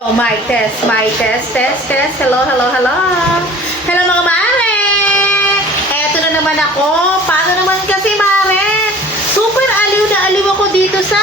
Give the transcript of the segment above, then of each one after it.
Oh, mic test, test. Hello. Hello mga mare! Eto na naman ako. Paano naman kasi mare? Super aliw na aliw ako dito sa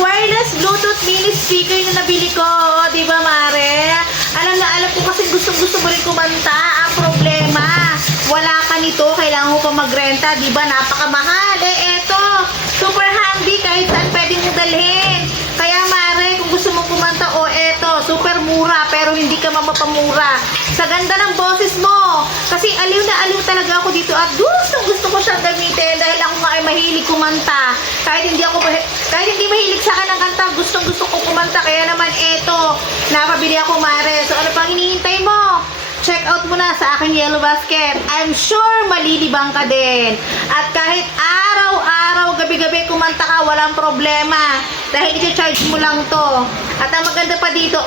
wireless Bluetooth mini speaker na nabili ko. Di ba mare? Alam ko kasi gusto mo rin kumanta. Ang problema, wala ka nito. Kailangan mo pa magrenta. Di ba? Napakamahal. Eto. Super handy. Kahit saan pwede mo dalhin. Kaya mare, kung gusto mong kumanta, eto, super mura, pero hindi ka mapapamura. Sa ganda ng boses mo. Kasi aliw na aliw talaga ako dito at gusto ko siyang gamitin dahil ako nga ay mahilig kumanta. Kahit hindi mahilig sa akin ang kanta, gusto ko kumanta. Kaya naman eto, napabili ako mare. So ano pang hinihintay mo? Check out mo na sa aking Yellow Basket. I'm sure malilibang ka din. At kahit araw-araw, gabi-gabi kumanta ka, walang problema. Dahil i-charge mo lang to. At ang maganda pa dito,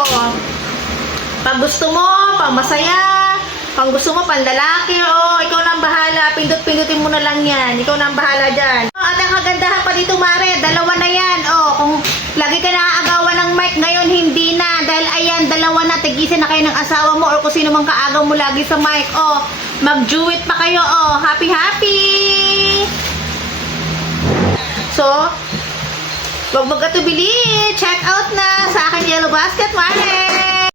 pag gusto mo, pang masaya, pag gusto mo, panlalaki, ikaw na ang bahala. Pindot-pindutin mo na lang yan. Ikaw na ang bahala dyan. At ang kagandahan pa dito, mare, dalawa na yan. Kung lagi ka naaagawan ng mic, ngayon hindi na. Dahil ayan, dalawa na. Tigisin na kayo ng asawa mo or kung sino mang kaagaw mo lagi sa mic. Mag-duet pa kayo. Happy! So, huwag magkatubili. Check out na sa aking Yellow Basket, mare.